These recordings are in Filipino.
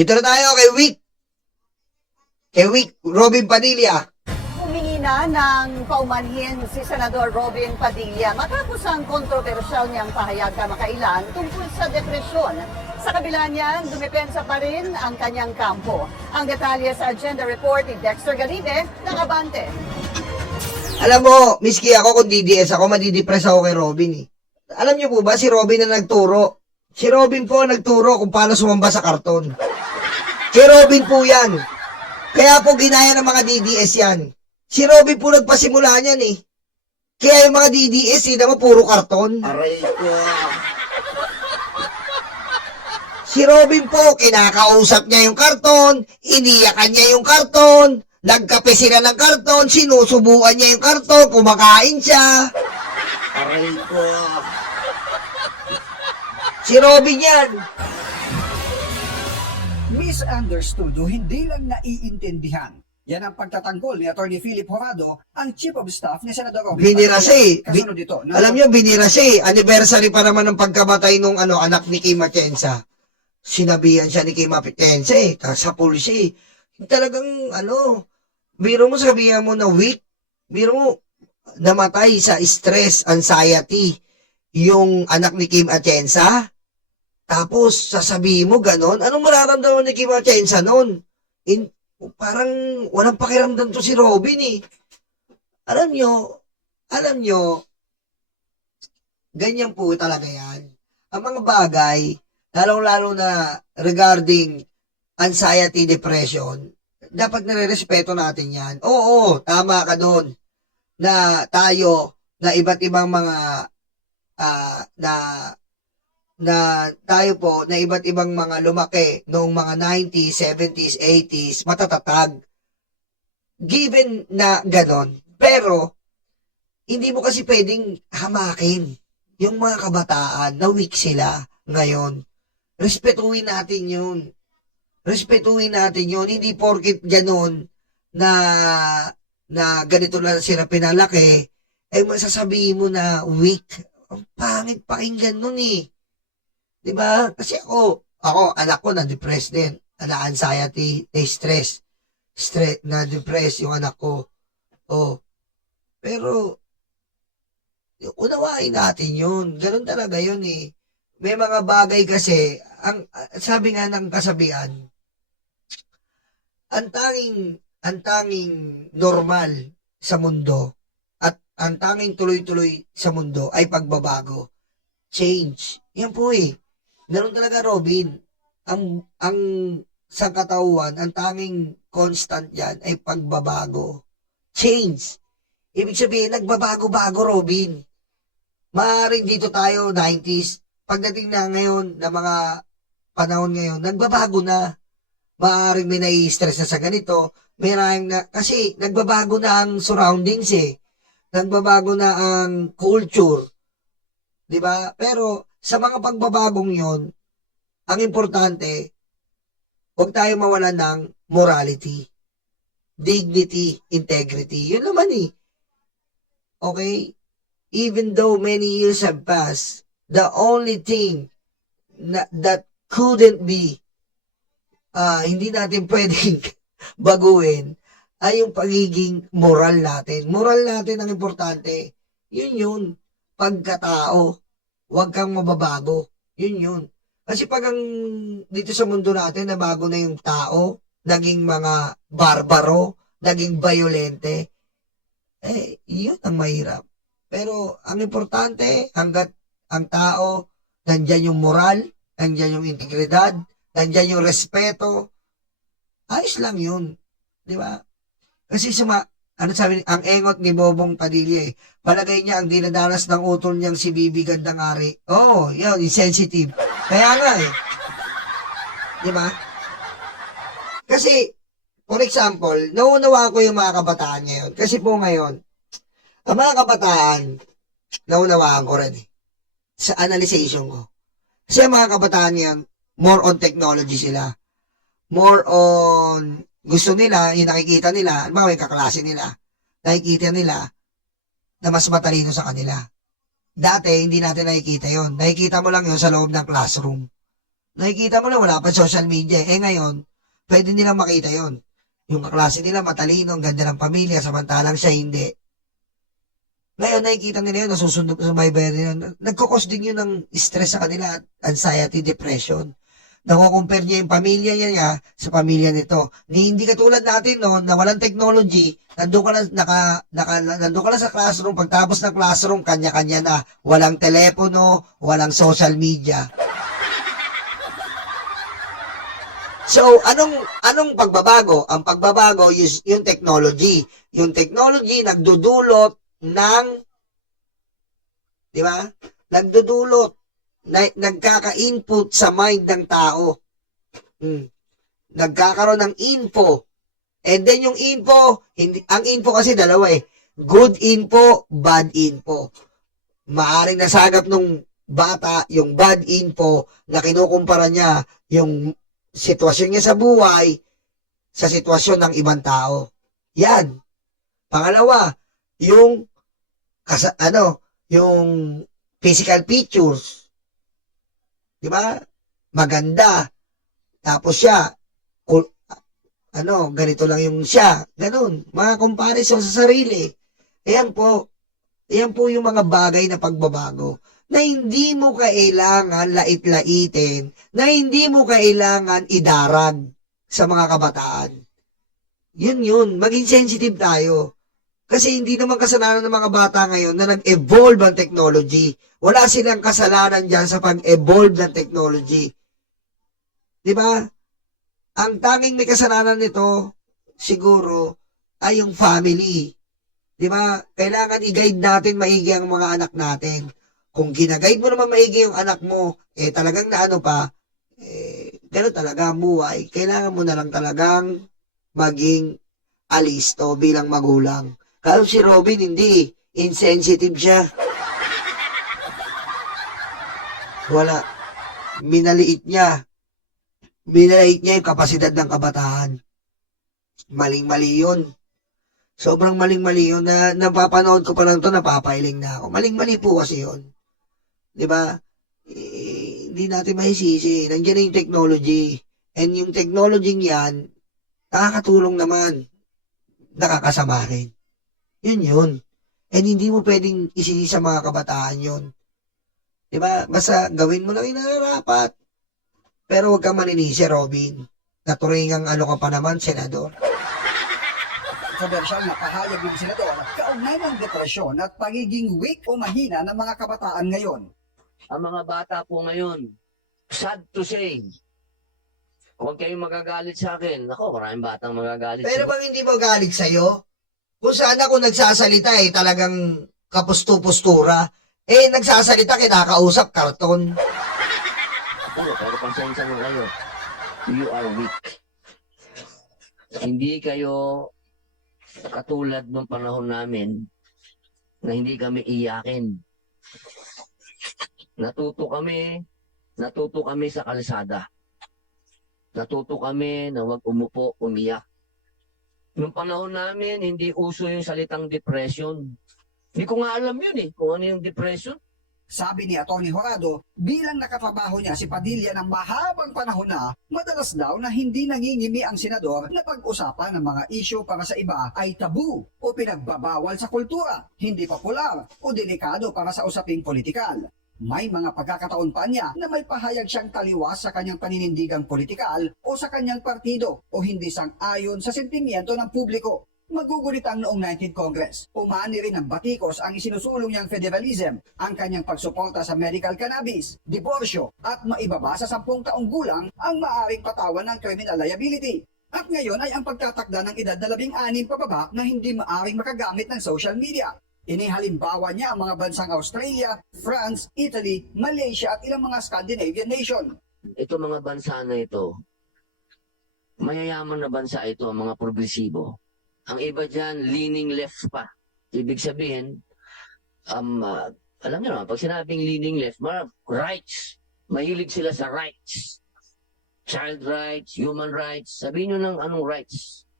Dito na tayo kay Wick. Kay Wick, Robin Padilla. Humingi na ng paumanhin si Senador Robin Padilla matapos ang kontrobersyal niyang pahayag kamakailan tungkol sa depresyon. Sa kabila niyan, dumepensa pa rin ang kanyang kampo. Ang detalye sa agenda report ni Dexter Galibe ng Abante. Alam mo, miski ako kung DDS ako, madidepress ako kay Robin eh. Alam niyo po ba, si Robin na nagturo? Si Robin po nagturo kung paano sumamba sa karton. Si Robin po yan. Kaya po ginaya ng mga DDS yan. Si Robin po nagpasimula niyan eh. Kaya yung mga DDS eh, naman puro karton. Aray ko. Si Robin po, kinakausap niya yung karton, iniyakan niya yung karton, nagkape sila ng karton, sinusubuan niya yung karton, kumakain siya. Aray ko. Si Robin yan. Misunderstood o hindi lang naiintindihan. Yan ang pagtatanggol ni Atty. Philip Horado, ang Chief of Staff ni Senador Robin Binira siya eh. Kasunod dito. Alam niyo, binira siya eh. Anniversary pa naman ng pagkamatay nung anak ni Kim Atienza. Sinabihan siya ni Kim Atienza eh. Sa pulis eh. Talagang biro mo sabihan mo na weak. Biro mo namatay sa stress, anxiety yung anak ni Kim Atienza. Tapos sasabihin mo ganon. Anong mararamdaman ni Kim Atienza nun? Parang walang pakiramdam to si Robin eh. Alam nyo, ganyan po talaga yan. Ang mga bagay, lalong-lalo na regarding anxiety, depression, dapat nire-respeto natin yan. Oo, tama ka doon na tayo, na iba't ibang mga, tayo po, na iba't ibang mga lumaki noong mga 90s, 70s, 80s, matatatag. Given na ganon. Pero, hindi mo kasi pwedeng hamakin yung mga kabataan na weak sila ngayon. Respetuhin natin yun. Respetuhin natin yun. Hindi porkit ganon na ganito lang sila pinalaki, eh masasabihin mo na weak. Ang pangit pakinggan nun eh. Diba? Kasi ako, anak ko na-depressed din. Na-anxiety, na-stress. Na-depressed yung anak ko. Oh. Pero, unawain natin yun. Ganun talaga yun eh. May mga bagay kasi, sabi nga ng kasabihan, ang tanging normal sa mundo at ang tanging tuloy-tuloy sa mundo ay pagbabago. Change. Yan po eh. Ganun talaga, Robin. Ang sa katauhan, ang tanging constant yan ay pagbabago. Change. Ibig sabihin, nagbabago-bago, Robin. Maaaring dito tayo, 90s. Pagdating na ngayon, na mga panahon ngayon, nagbabago na. Maaaring may nai-stress na sa ganito. Kasi nagbabago na ang surroundings eh. Nagbabago na ang culture. Diba? Pero, sa mga pagbabagong yon, ang importante, huwag tayo mawalan ng morality, dignity, integrity. Yun naman eh. Okay? Even though many years have passed, the only thing that couldn't be, hindi natin pwedeng baguhin, ay yung pagiging moral natin. Moral natin ang importante. Yun. Pagkatao. Huwag kang mababago. Yun. Kasi pag dito sa mundo natin, na bago na yung tao, naging mga barbaro, naging violente, yun ang mahirap. Pero ang importante, hanggat ang tao, nandyan yung moral, nandyan yung integridad, nandyan yung respeto, ayos lang yun. Di ba? Kasi sabi, ang engot ni Bobong Padilla eh. Palagay niya ang dinadanas ng utol niyang si Bibi Gandang-Ari. Oo, yun, insensitive. Kaya nga eh. Di ba? Kasi, for example, naunawa ko yung mga kabataan ngayon. Kasi po ngayon, ang mga kabataan, naunawaan ko rin eh. Sa analyzation ko. Kasi ang mga kabataan ngayon, more on technology sila. More on gusto nila, yung nakikita nila, may kaklase nila, nakikita nila na mas matalino sa kanila. Dati, hindi natin nakikita yon. Nakikita mo lang yun sa loob ng classroom. Nakikita mo na wala pa social media. Eh ngayon, pwede nilang makita yon. Yung kaklase nila matalino, ang ganda ng pamilya, samantalang siya hindi. Ngayon, nakikita nila yun, nasusunod sa may bayan nila. Nagkukos din yun ng stress sa kanila, anxiety, depression. Nakukompare niya yung pamilya niya sa pamilya nito. Hindi katulad natin no, na walang technology, nandun ka lang sa classroom, pagtapos ng classroom, kanya-kanya na. Walang telepono, walang social media. So, anong pagbabago? Ang pagbabago is yung technology. Yung technology nagdudulot ng, di ba? Nagdudulot, nagkaka-input sa mind ng tao. Nagkakaroon ng info. And then yung info, ang info kasi dalawa eh. Good info, bad info. Maaring nasagap nung bata yung bad info na kinukumpara niya yung sitwasyon niya sa buhay sa sitwasyon ng ibang tao. Yan. Pangalawa, yung yung physical features. 'Di ba? Maganda. Tapos siya ganito lang yung siya. Ganun. Mga comparison sa sarili. Ayan po yung mga bagay na pagbabago na hindi mo kailangan lait-laitin, na hindi mo kailangan idarag sa mga kabataan. Yun. Maging sensitive tayo. Kasi hindi naman kasalanan ng mga bata ngayon na nag-evolve ang technology. Wala silang kasalanan dyan sa pag-evolve ng technology. Di ba? Ang tanging may kasalanan nito, siguro, ay yung family. Di ba? Kailangan i-guide natin maigi ang mga anak natin. Kung gina-guide mo naman maigi yung anak mo, talagang gano'n talaga ang buhay. Kailangan mo na lang talagang maging alisto bilang magulang. Kaya si Robin, hindi. Insensitive siya. Wala. Minaliit niya yung kapasidad ng kabataan. Maling-mali yun. Sobrang maling-mali yun. Napapanood ko pa lang ito, napapailing na ako. Maling-mali po kasi yun. Diba? Hindi natin mahisisi. Nandiyan na yung technology. And yung technology yan, nakakatulong naman. Nakakasama rin. Yun. And hindi mo pwedeng isisi sa mga kabataan yun. Diba? Basta gawin mo lang yung nararapat. Pero huwag kang maninisi, Robin. Naturingang ka pa naman, senador. Kontrobersyal na pahayag ng senador kaugnay ng depresyon at pagiging weak o mahina ng mga kabataan ngayon. Ang mga bata po ngayon, sad to say, huwag kayong magagalit sa akin. Ako, maraming batang magagalit Pero sa bang hindi mo galit sa'yo? Kung saan ako nagsasalita talagang kapusto-postura. Nagsasalita, kinakausap, karton. pero pasensya mo kayo. You are weak. Hindi kayo katulad nung panahon namin na hindi kami iyakin. Natuto kami sa kalsada. Natuto kami na huwag umupo, umiyak. Nung panahon namin, hindi uso yung salitang depression. Hindi ko nga alam yun kung ano yung depression. Sabi ni Atty. Jorado, bilang nakatrabaho niya si Padilla ng mahabang panahon na, madalas daw na hindi nangingimi ang senador na pag-usapan ng mga isyu para sa iba ay tabu o pinagbabawal sa kultura, hindi popular o delikado para sa usaping politikal. May mga pagkakataon pa niya na may pahayag siyang taliwas sa kanyang paninindigang politikal o sa kanyang partido o hindi sang-ayon sa sentimiento ng publiko. Magugulitang noong 19th Congress, umani rin ng batikos ang isinusulong niyang federalism, ang kanyang pagsuporta sa medical cannabis, diborsyo at maibaba sa 10 taong gulang ang maaring patawan ng criminal liability. At ngayon ay ang pagtatakda ng edad na 16 pababa na hindi maaring makagamit ng social media. Inihalimbawa niya ang mga bansang Australia, France, Italy, Malaysia at ilang mga Scandinavian nation. Ito mga bansa na ito, mayayaman na bansa ito ang mga progresibo. Ang iba dyan, leaning left pa. Ibig sabihin, alam niyo naman, pag sinabing leaning left, rights. Mahilig sila sa rights. Child rights, human rights. Sabihin nyo ng anong rights.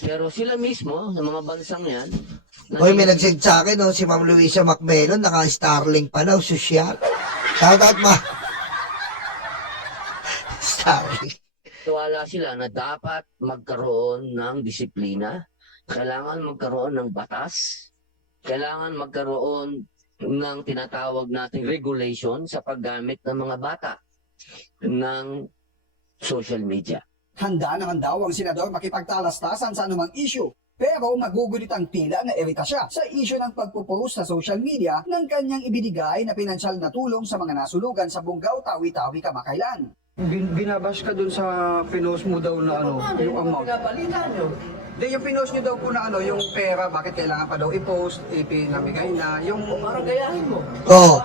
Pero sila mismo, sa mga bansang yan, Hoy, may nag-send sa akin, si Ma'am Luisa Macmillan, naka-Starlink pa daw, sosyal. Shoutout, ma. Sorry. Tuwala sila na dapat magkaroon ng disiplina, kailangan magkaroon ng batas, kailangan magkaroon ng tinatawag nating regulation sa paggamit ng mga bata ng social media. Handa naman daw ang senador makipagtalastasan sa anumang issue. Pero magugulit ang tila na irita siya sa issue ng pagpo-post sa social media ng kanyang ibinigay na pinansyal na tulong sa mga nasulugan sa Bungaw, Tawi-Tawi kamakailan. Binabash ka dun sa pinost mo daw na ano, yung amount. Pinabalita nyo. Di, yung pinost nyo daw po na ano, yung pera, bakit kailangan pa daw i-post, ipinamigay na, yung... Parang gayahin mo. Oh.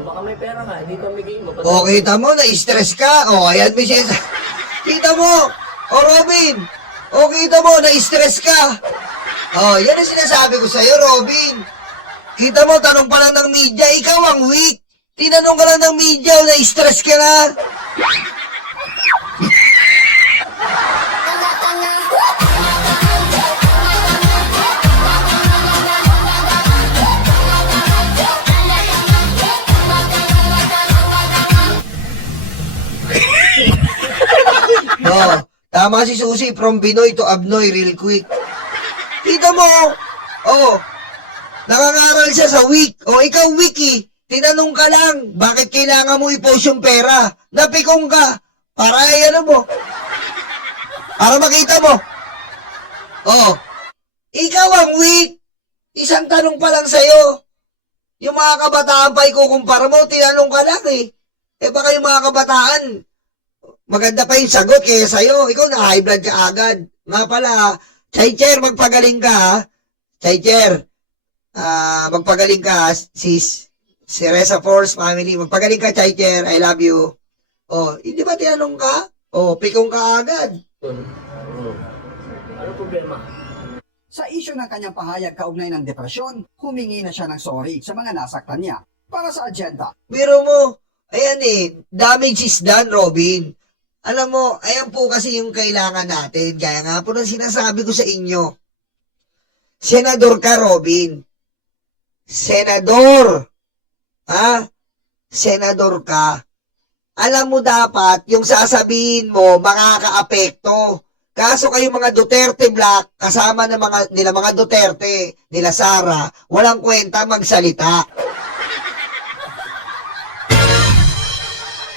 Baka may pera nga, hindi pamigay mo. O, kita mo, na-stress ka. O, ayan, Michelle. Kita mo. O, Robin. O, kita mo, na-stress ka. O, yan ang sinasabi ko sa'yo, Robin. Kita mo, tanong pa lang ng media, ikaw ang weak. Tinanong ka lang ng media, na-stress ka na. Oh, tama si Susi, from Binoy to Abnoy real quick. Kita mo, oh, nangangaral siya sa week. Oh, ikaw week eh. Tinanong ka lang, bakit kailangan mo i-post yung pera? Napikong ka. Para ano mo. Para makita mo. Oh, ikaw ang weak. Isang tanong pa lang sa'yo. Yung mga kabataan pa ikukumpara mo, tinanong ka lang eh. Eh baka yung mga kabataan, maganda pa yung sagot kaya sa'yo. Ikaw na high blood ka agad. Nga pala, Chaycher, magpagaling ka ha. Chaycher, magpagaling ka sis. Si Reza Force family, magpagaling ka Chaycher. I love you. Oh, hindi ba tinanong ka? Oh, pikong ka agad. Ano problema? Sa issue ng kanyang pahayag kaugnay ng depresyon, humingi na siya ng sorry sa mga nasaktan niya. Para sa agenda, Biro mo, ayan eh, damage is done, Robin. Alam mo, ayan po kasi yung kailangan natin. Gaya nga po ng sinasabi ko sa inyo. Senador ka, Robin. Senador. Ha? Senador ka. Alam mo dapat, yung sasabihin mo, makakaapekto. Kaso kayo mga Duterte Black, kasama ng mga Duterte, nila Sara, walang kwenta magsalita.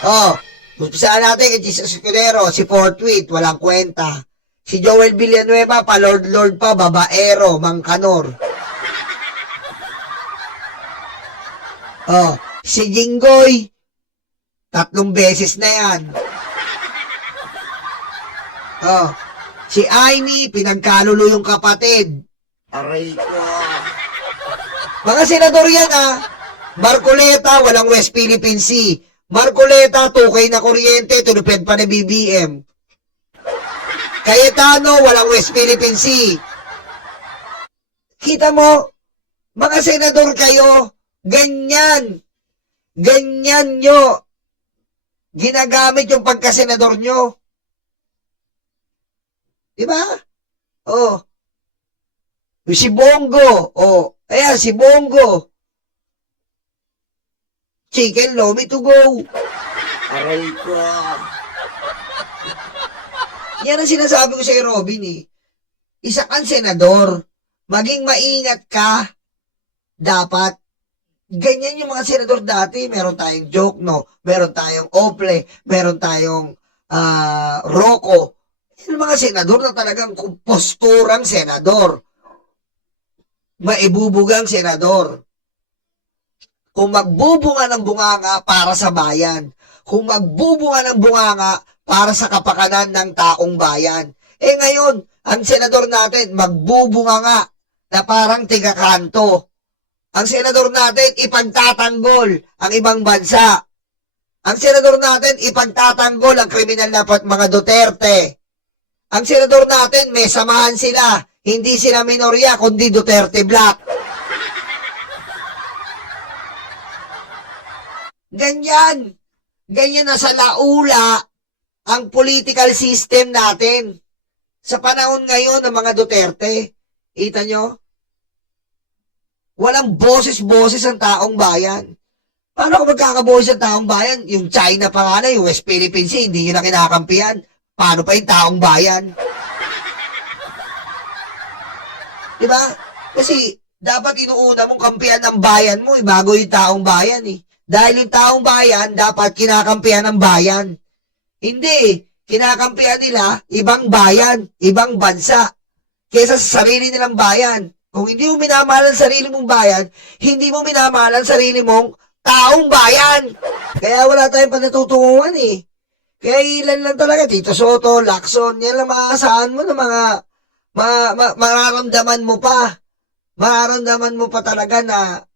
Oh, umpisaan natin kay Jesus Escudero, si Fortwit, walang kwenta. Si Joel Villanueva, pa-lord-lord pa, babaero, mangkanor. Oh, si Jinggoy, 3 beses na yan. Oh, si Aimee, pinagkalulo yung kapatid. Aray ko. Mga senador yan Marcoleta, walang West Philippine Sea. Marcoleta, tukay na kuryente, tunupid pa na BBM. Cayetano, walang West Philippine Sea. Kita mo, mga senador kayo, ganyan. Ganyan nyo. Ginagamit yung pagkasenador nyo. Diba? Oh. Si Bongo. Oh. Ayan, si Bongo. Chicken lomi to go. Aray ko. Yan ang sinasabi ko sa'yo, Robin eh. Isa kang senador. Maging maingat ka. Dapat. Ganyan yung mga senador dati. Meron tayong Jokno. Meron tayong Ople. Meron tayong Rocco. Yung mga senador na talagang posturang senador. Maibubugang senador. Kung magbubunga ng bunganga para sa bayan. Kung magbubunga ng bunganga para sa kapakanan ng taong bayan. Eh ngayon, ang senador natin magbubunga nga na parang tigakanto. Ang senador natin ipagtatanggol ang ibang bansa. Ang senador natin ipagtatanggol ang kriminal na mga Duterte. Ang senador natin may samahan sila. Hindi sila minorya kundi Duterte Black. Ganyan. Ganyan na sa laula ang political system natin. Sa panahon ngayon ng mga Duterte, kita nyo? Walang boses-boses ang taong bayan. Paano kung magkakabuhay sa taong bayan? Yung China pa nga na, yung West Philippines Sea, hindi yun na kinakampihan. Paano pa yung taong bayan? Diba? Kasi dapat inuuna mong kampihan ng bayan mo bago yung taong bayan eh. Dahil yung taong bayan dapat kinakampihan ng bayan. Hindi. Kinakampihan nila ibang bayan, ibang bansa kaysa sa sarili nilang bayan. Kung hindi mo minamahal ang sarili mong bayan, hindi mo minamahal ang sarili mong taong bayan. Kaya wala tayong panatutunguhan eh. Kaya ilan lang talaga, Tito Soto, Lacson, yan lang maaasahan mo na mga mararamdaman mo pa. Mararamdaman mo pa talaga na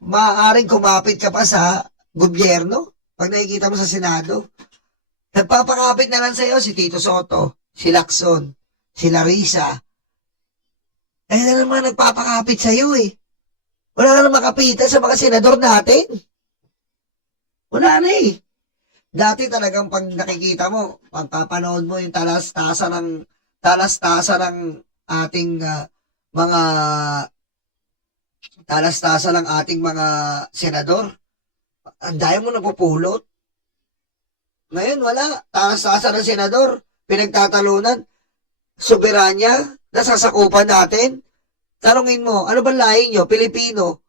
maaaring kumapit ka pa sa gobyerno pag nakikita mo sa Senado. Nagpapakapit na lang sa'yo si Tito Soto, si Lacson, si Larissa. Ayun na naman nagpapakapit sa'yo eh. Wala ka na makapitan sa mga senador natin. Wala na eh. Dati talagang pag nakikita mo, pagpapanood mo yung talastasa ng ating mga senador. Ang daya mo napupulot. Ngayon wala. Talastasa ng senador. Pinagtatalunan. Soberanya. Nasasakupan natin. Tanungin mo, ano ba lahi nyo? Pilipino.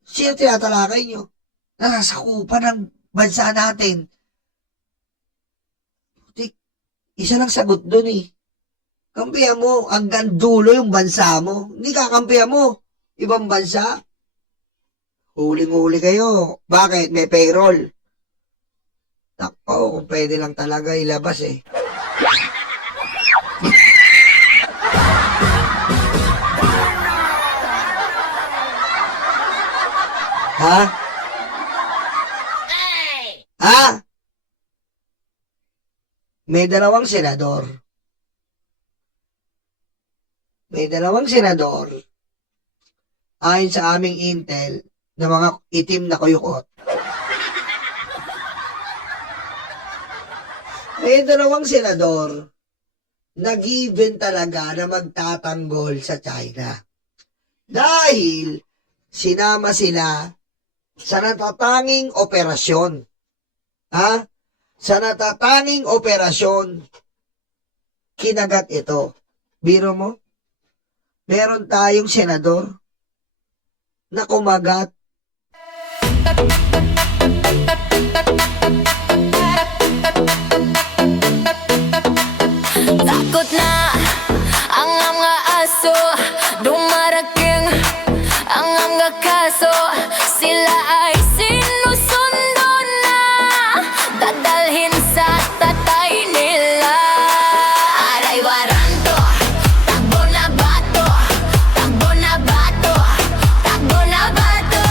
Sino tinatalakay nyo? Nasasakupan ng bansa natin. Isa lang sagot dun eh. Kampihan mo hanggang dulo yung bansa mo. Hindi kakampihan mo ibang bansa. Huling-huli kayo. Bakit? May payroll. Nako, kung pwede lang talaga ilabas eh. Ha? Ha? May dalawang senador. Ayon sa aming intel na mga itim na kuyukot. May dalawang senador na given talaga na magtatanggol sa China. Dahil sinama sila sa natatanging operasyon. Ha? Sa natatanging operasyon, kinagat ito. Biro mo? Meron tayong senador na kumagat. Takot na ang mga aso, dumarating ang mga kaso. Sila ay sinusundo na, dadalhin sa tatay nila. Aray waranto, takbo na bato, takbo na bato, takbo na bato.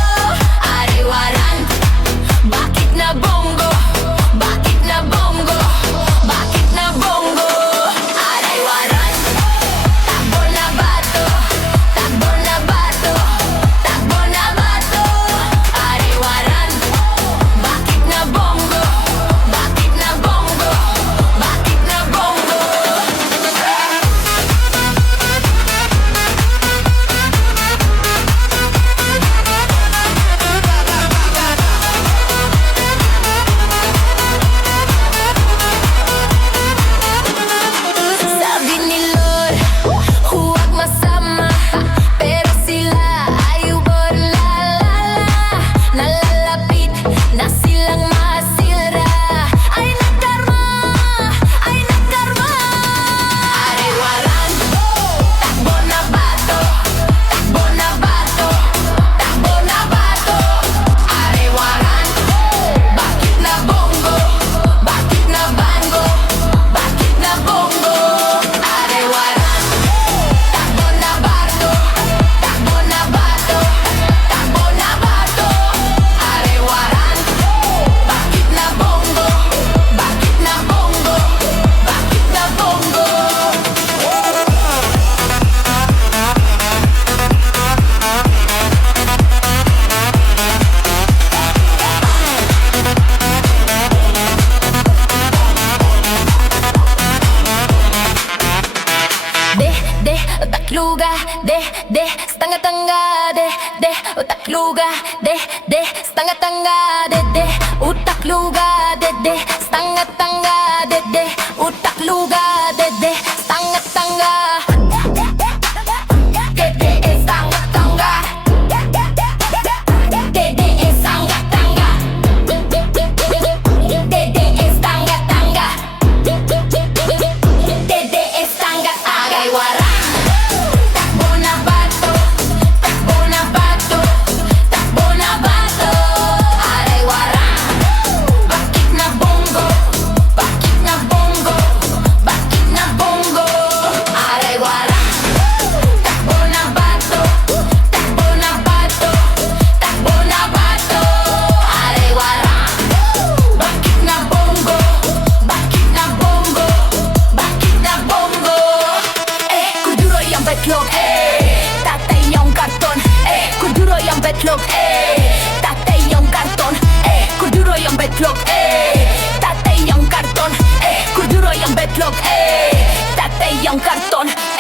luga, de, stanga tanga, de, utak luga, de, stanga tanga, de, utak luga, de, stanga tanga, de, utak luga, de, stanga tanga. Betlog, tatay yung karton, kuduro yung betlog, tatay yung karton, kuduro yung betlog, tatay yung karton, kuduro yung betlog, tatay yung karton.